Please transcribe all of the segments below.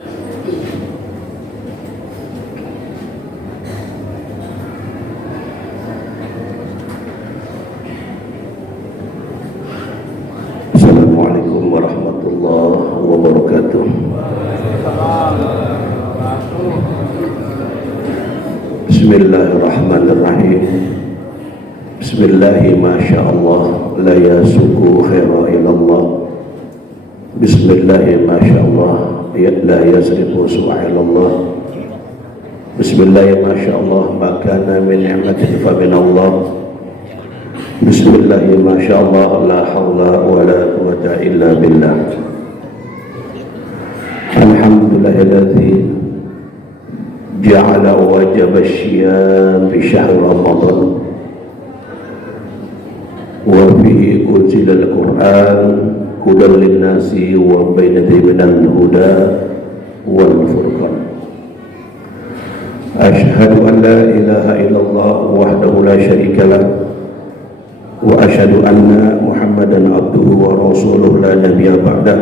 Assalamualaikum warahmatullahi wabarakatuh. Bismillahirrahmanirrahim. Bismillahi masyaallah la yasuku khaira ilallah. Bismillahi masyaallah la yasrifu su'a ilallah. Bismillahi masyaallah ma kana min ni'matin fa min Allah. Bismillahi masyaallah la hawla wa la quwwata illa billah. Alhamdulillahilladzi ja'ala wajib asyiyam fi syahr Ramadan wa fihi unzila al-Qur'an hudan lin-nasi wa bayyinatin minal huda wal furqan. Asyhadu an la ilaha illallah wahdahu la syarika lah wa asyhadu anna Muhammadan abduhu wa rasuluhu la nabiyya ba'dah.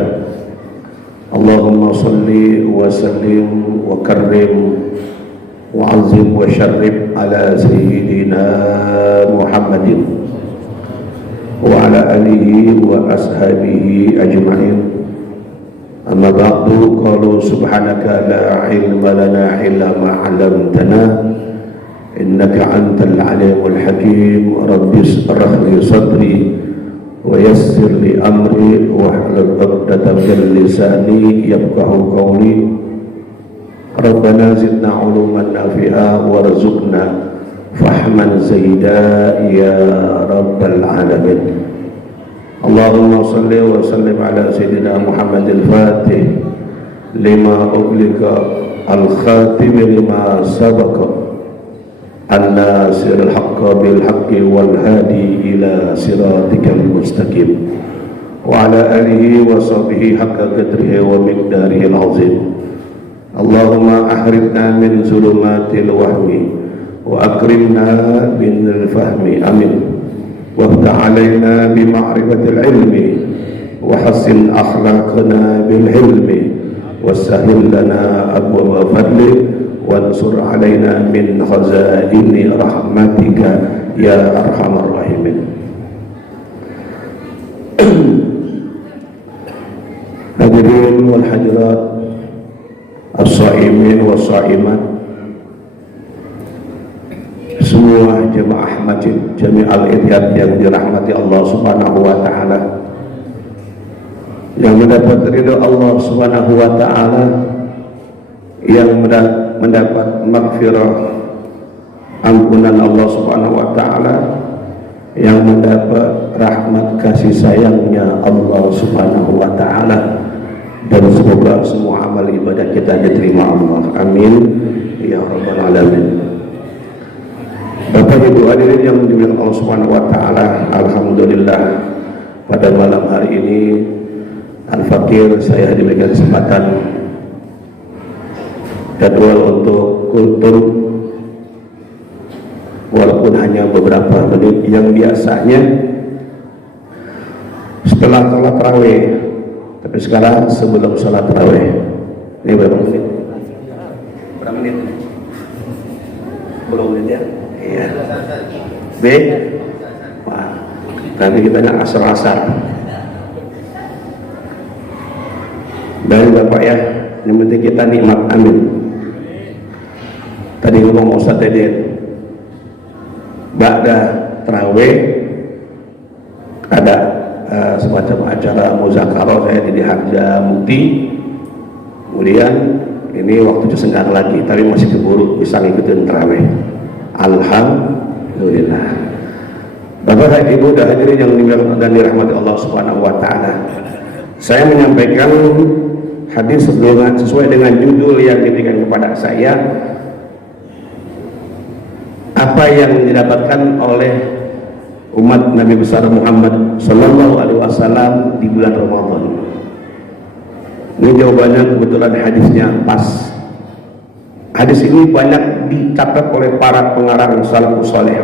Allahumma salli wa sallim wa karrim wa azim wa syarrif ala sayyidina Muhammadin wa ala alihi wa ashabihi ajma'in. Amma ba'du, qalu subhanaka la ilma lana illa ma 'allamtana innaka antal alimul hakim. Rabbi ishrah li sadri wa yassir li amri wahlul 'uqdatam min lisani yafqahu qawli. Rabbana zidna 'uluman nafi'a warzuqna fahman zaida ya rabbal alamin. Allahumma salli wa sallim ala sayyidina Muhammadil Fatih lima ughliqa al-khatim lima sabaqa an-nasir al-haqqa bil-haqqi wal-hadi ila siratikal mustaqim wa ala alihi wa sahbihi haqqa qadrihi wa miqdarihi al-azim. Allahumma ahridna min zulumatil wahmi wa akrimna minal fahmi, amin. Waftah alaina bi ma'rifatil ilmi wa hassin akhlaqana bil hilmi wasahhil lana abwaaba fadli wansur alaina min khazaini rahmatika ya arhamar rahimin. Hadirin wal hadirat, as-saimin was saimat, semua jemaah masjid Jami'al Ittihad yang dirahmati Allah Subhanahu wa taala, yang mendapat ridha Allah Subhanahu wa taala, yang mendapat maghfirah ampunan Allah Subhanahu wa taala, yang mendapat rahmat kasih sayangnya Allah Subhanahu wa taala, dan semoga semua amal ibadah kita diterima Allah, amin ya rabbal alamin. Bapak Ibu hadirin yang dimuliakan Allah Subhanahu wa taala, alhamdulillah pada malam hari ini Al-Fakir saya diberikan kesempatan jadwal untuk kultum walaupun hanya beberapa menit, yang biasanya setelah sholat tarawih, tapi sekarang sebelum sholat tarawih. Ini berapa menit? Berapa menit? 10 menit ya? Iya. B. Wah, nanti kita nak asar-asar. Dan Bapak ya, yang penting kita nikmat, amin. Tadi ngomong Ustaz Dedet, ba'da tarawih ada semacam acara muzakarah saya di Harja Mukti. Kemudian ini waktu senggang lagi, tapi masih keburu bisa ngikutin tarawih. Alhamdulillah. Bapak Ibu dan hadirin yang dimuliakan dan dirahmati Allah Subhanahu wa taala, saya menyampaikan hadis sesuai dengan judul yang diberikan kepada saya, apa yang didapatkan oleh umat Nabi besar Muhammad Sallallahu Alaihi Wasallam di bulan Ramadan. Ini jawabannya kebetulan hadisnya pas. Hadis ini banyak dicatat oleh para pengarang salafus saleh.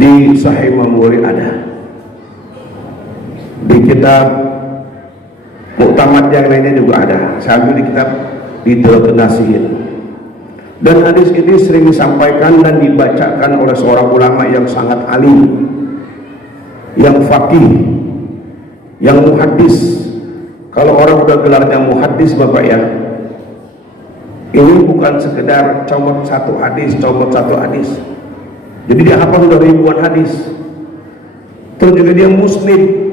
Di Sahih Imam Bukhari ada, di kitab muktamad yang lainnya juga ada. Saya ambil di kitab Bid'atun Nasihin. Dan hadis ini sering disampaikan dan dibacakan oleh seorang ulama yang sangat alim, yang faqih, yang muhaddis. Kalau orang udah gelarnya muhaddis Bapak ya, ini bukan sekedar comot satu hadis. Jadi dia hafal udah ribuan hadis. Terus juga dia musnid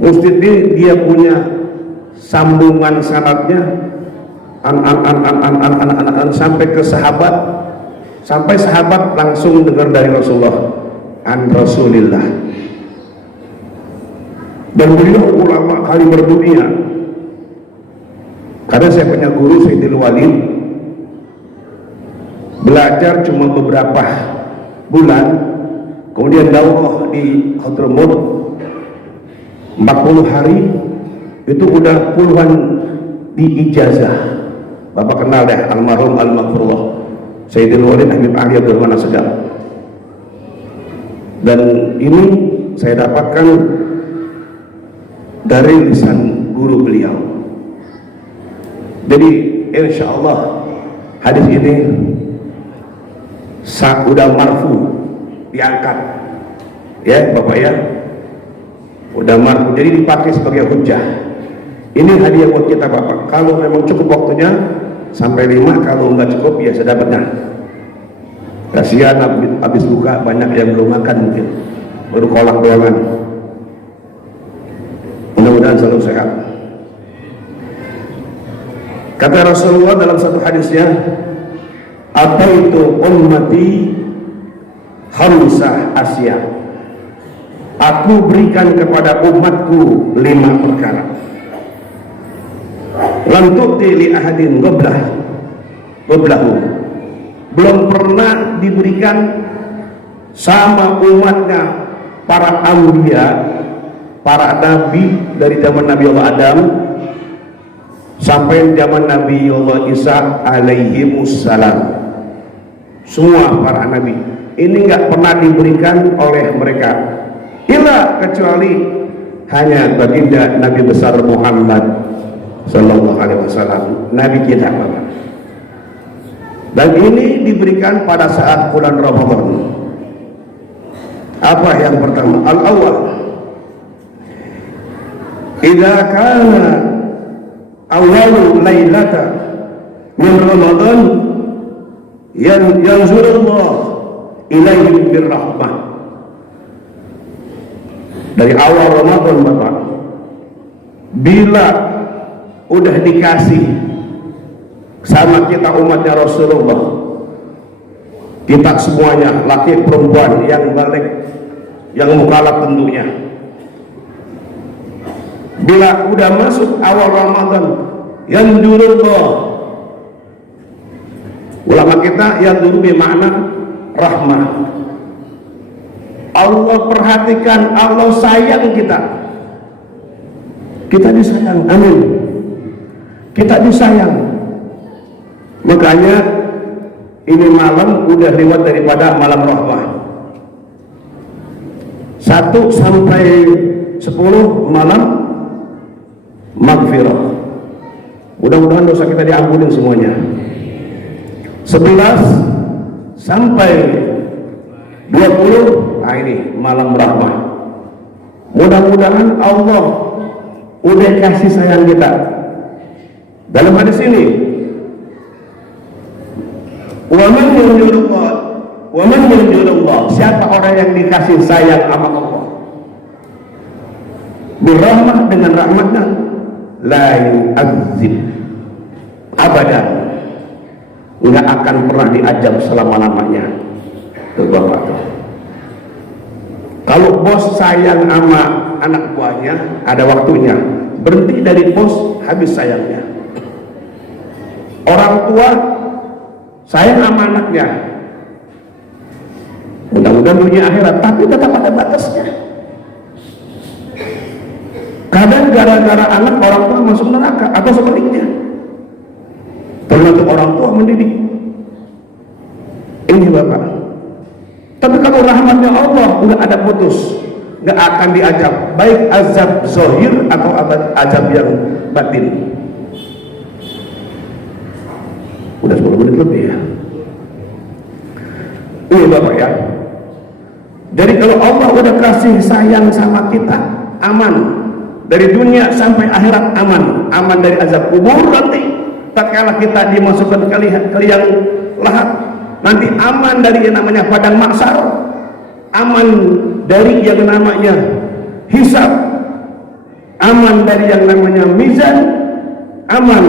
ini dia punya sambungan sanadnya sampai ke sahabat, sampai sahabat langsung dengar dari Rasulullah, an Rasulillah. Dan beliau ulama kali berdunia. Karena saya punya guru Sayyidil Walid, belajar cuma beberapa bulan, kemudian dakwah di Hadramut 40 hari, itu udah puluhan di ijazah. Bapak kenal deh almarhum al-maghfurullah Sayyidil Walid Habib Ali Abdurrahman As-Segaf. Dan ini saya dapatkan dari lisan guru beliau. Jadi insya Allah hadis ini udah marfu, diangkat ya Bapak ya, udah marfu, jadi dipakai sebagai hujjah. Ini hadiah buat kita Bapak. Kalau memang cukup waktunya sampai 5, kalau nggak cukup ya sedapatnya. Kasihan habis buka banyak yang belum makan, mungkin baru kolak doangan. Mudah-mudahan selalu sehat. Kata Rasulullah dalam satu hadisnya, ataitu ummati khamsah asya, aku berikan kepada umatku 5 perkara. Lam tu'ti li ahadin qablahu, belum pernah diberikan sama umatnya para anbiya, para nabi dari zaman Nabi Allah Adam sampai zaman Nabi Allah Isa alaihimussalam. Semua para nabi ini nggak pernah diberikan oleh mereka illa kecuali hanya baginda Nabi besar Muhammad Sallallahu Alaihi Wasallam, Nabi kita Bapak. Dan ini diberikan pada saat bulan Ramadan. Apa yang pertama? Al-awwal, idza kana awwalu lailata min Ramadan yanzurullah ilaihim birrahmah. Dari awal Ramadan Bapak, bila udah dikasih sama kita umatnya Rasulullah, kita semuanya laki perempuan yang balik, yang mukallaf tentunya, bila udah masuk awal Ramadan yang yanzurullah, ulama kita yang dulu bermakna rahmah, Allah perhatikan, Allah sayang kita disayang, amin, kita disayang. Makanya ini malam udah lewat daripada malam rahmah. 1 sampai 10 malam maghfirah, mudah-mudahan dosa kita diampuni semuanya. 11 sampai 20, nah ini malam rahmah. Mudah-mudahan Allah udah kasih sayang kita. Dalam hadis ini, wa man yurjulullah, siapa orang yang dikasih sayang sama Allah, birrahmah, dengan rahmatnya, la yu'adzib abadan, nggak akan pernah diazab selama-lamanya. Tuh Bapak tuh. Kalau bos sayang sama anak buahnya, ada waktunya berhenti dari bos, habis sayangnya. Orang tua sayang sama anaknya, mudah-mudahan dunia akhirat, tapi tetap ada batasnya. Kadang gara-gara anak orang tua masuk neraka, atau sebaliknya, tergantung orang tua mendidik. Ini Bapak. Tapi kalau rahmatnya Allah nggak ada putus, nggak akan diazab, baik azab zahir atau azab yang batin. Udah 10 menit lebih ya. Ini Bapak ya. Jadi kalau Allah udah kasih sayang sama kita, aman dari dunia sampai akhirat, aman dari azab kubur nanti. Tatkala kita dimasukkan ke liang lahat, nanti aman dari yang namanya padang mahsyar, aman dari yang namanya hisab, aman dari yang namanya mizan, aman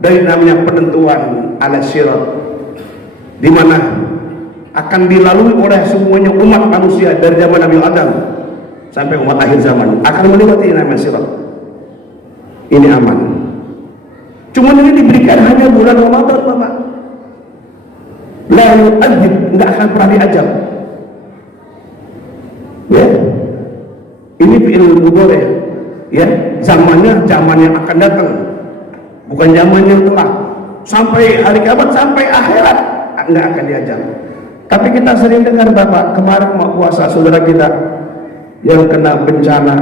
dari namanya penentuan ala sirat, di mana akan dilalui oleh semuanya umat manusia dari zaman Nabi Adam sampai umat akhir zaman akan melewati namanya sirat. Ini aman. Cuma ini diberikan hanya bulan Ramadan, Bapak. La yu'adzib, enggak akan pernah diajab. Ya. Ini fi'il mudhari ya. Zamannya zaman yang akan datang. Bukan zaman yang telah. Sampai hari kiamat, sampai akhirat enggak akan diajab. Tapi kita sering dengar Bapak, kemarin mau puasa saudara kita yang kena bencana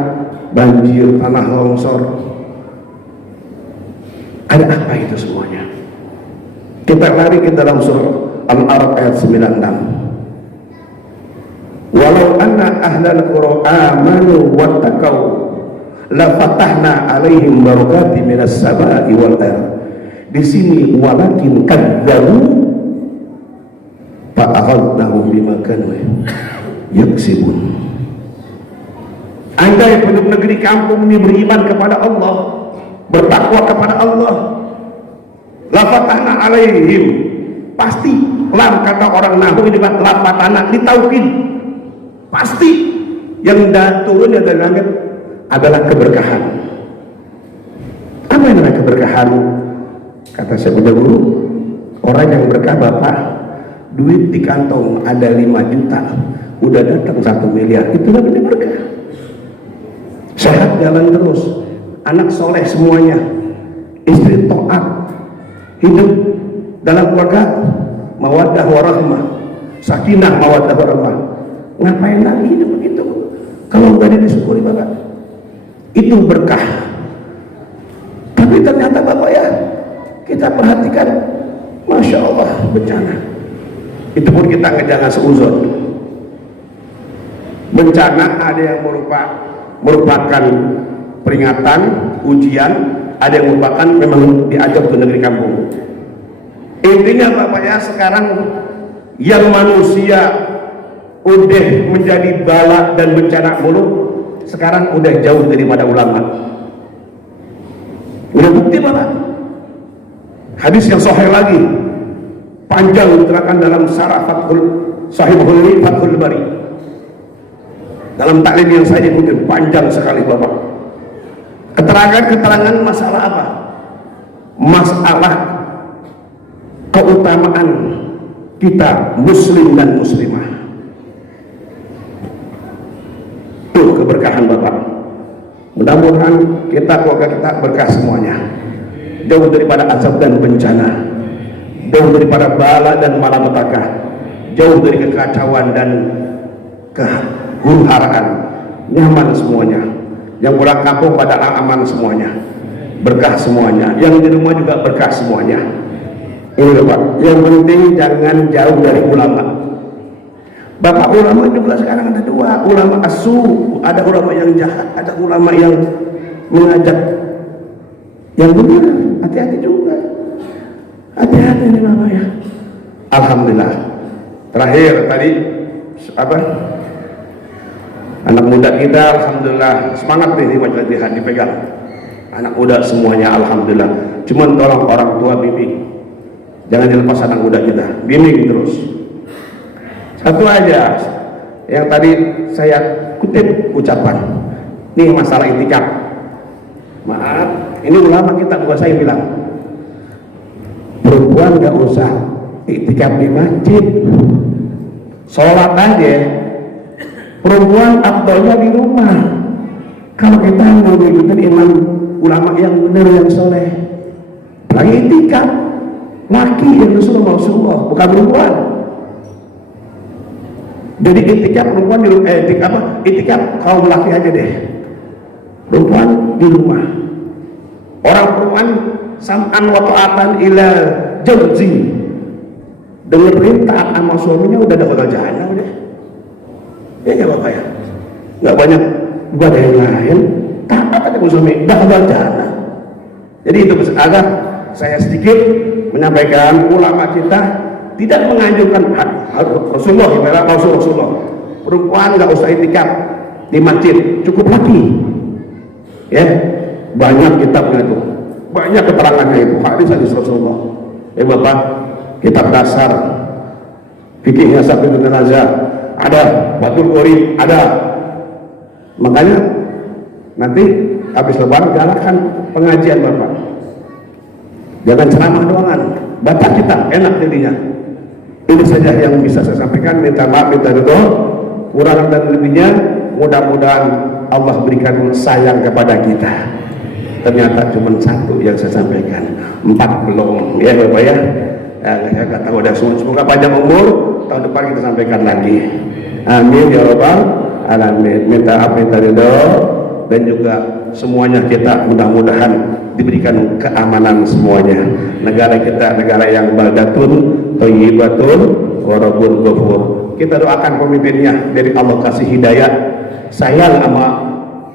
banjir, tanah longsor. Ada apa itu semuanya? Kita lari ke dalam surah Al-A'raf ayat 96. Walau anna ahlal qura amanu wattaqau la fatahna alaihim barakati minas sama'i wal ardh. Di sini walakin kadzabu fa akhadnahum bima kanu yaksibun. Andai penduduk negeri kampung ini beriman kepada Allah, bertakwa kepada Allah, la fatahna alaihim, pasti lam kata orang Nahwu ini la fatahna ditauhid, pasti yang turun dari langit adalah keberkahan. Apa yang namanya keberkahan? Kata saya punya guru, orang yang berkah Bapak, duit di kantong ada 5 juta, udah datang 1 miliar, itu namanya berkah. Sehat jalan terus, anak soleh semuanya, istri taat, hidup dalam keluarga mawaddah warahmah, sakinah mawaddah warahmah. Ngapain lagi hidup begitu kalau nggak disyukuri Bapak? Itu berkah. Tapi ternyata Bapak ya, kita perhatikan, Masya Allah bencana. Itu pun kita jangan seuzon. Bencana ada yang merupakan peringatan, ujian, ada yang merupakan memang diajak ke negeri kampung. Intinya Bapak ya, sekarang yang manusia udah menjadi bala dan bencana mulu, sekarang udah jauh daripada ulama. Udah bukti Bapak. Hadis yang sahih lagi, panjang diterangkan dalam Syarah Sahih Fathul Bari. Dalam taklim yang saya ikutin panjang sekali Bapak. Keterangan masalah apa? Masalah keutamaan kita muslim dan muslimah. Tuh keberkahan Bapak. Mudah-mudahan kita keluarga kita berkah semuanya. Jauh daripada azab dan bencana, jauh daripada bala dan malapetaka, jauh dari kekacauan dan kehuru-haraan, nyaman semuanya. Yang pulang kampung pada aman semuanya, berkah semuanya. Yang di rumah juga berkah semuanya. Ini Bapak, yang penting jangan jauh dari ulama. Bapak, ulama juga sekarang ada 2, ulama asu, ada ulama yang jahat, ada ulama yang mengajak yang benar. Hati-hati juga, hati-hati nih Bapak ya. Alhamdulillah. Terakhir tadi apa? Anak muda kita alhamdulillah semangat nih di majelis jihad dipegang. Anak muda semuanya alhamdulillah. Cuman tolong orang tua bimbing. Jangan dilepas anak muda kita, bimbing terus. Satu aja yang tadi saya kutip ucapan. Nih masalah itikaf. Maaf, ini ulama kita bukan saya bilang. Perempuan nggak usah itikaf di masjid. Sholat aja. Perempuan afdalnya di rumah. Kalau kita mau ngikutin imam ulama yang benar yang soleh, lagi itikaf, laki yang Rasulullah bukan perempuan. Jadi itikaf perempuan di rumah, itikaf kaum laki aja deh, perempuan di rumah. Orang perempuan sam'an wa ta'atan ila jauzi, dengerin taat sama suaminya udah dapat jannah udah. Ya nggak apa-apa ya, nggak banyak ibadah yang lain, taat aja sama suami dapat jannah. Jadi itu agak saya sedikit menyampaikan, ulama kita tidak menganjurkan Rasulullah, Rasulullah perempuan nggak usah itikaf di masjid, cukup laki ya. Banyak kitabnya itu, banyak keterangannya itu, hadis Rasulullah. Bapak, kitab dasar fikihnya Sabil bin Nazar ada, Batul Qorib ada. Makanya nanti habis lebaran galakan pengajian Bapak, jangan ceramah doangan, baca kitab, enak jadinya. Ini saja yang bisa saya sampaikan. Minta maaf, minta ridho, kurang dan lebihnya mudah-mudahan Allah berikan sayang kepada kita. Ternyata cuma satu yang saya sampaikan, 4 belum ya Bapak ya. Saya nggak tahu ada, semoga panjang umur, tahun depan kita sampaikan lagi. Amin ya Rabbal alamin. Minta maaf, minta ridho, dan juga semuanya kita mudah-mudahan diberikan keamanan semuanya. Negara kita negara yang baldatun thayyibatun wa rabbun ghafur. Kita doakan pemimpinnya dari Allah kasih hidayah, sayang sama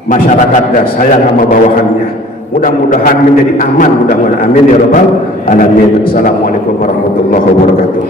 masyarakatnya, sayang sama bawahannya. Mudah-mudahan menjadi aman, mudah-mudahan. Amin ya Rabbal alamin. Assalamualaikum warahmatullahi wabarakatuh.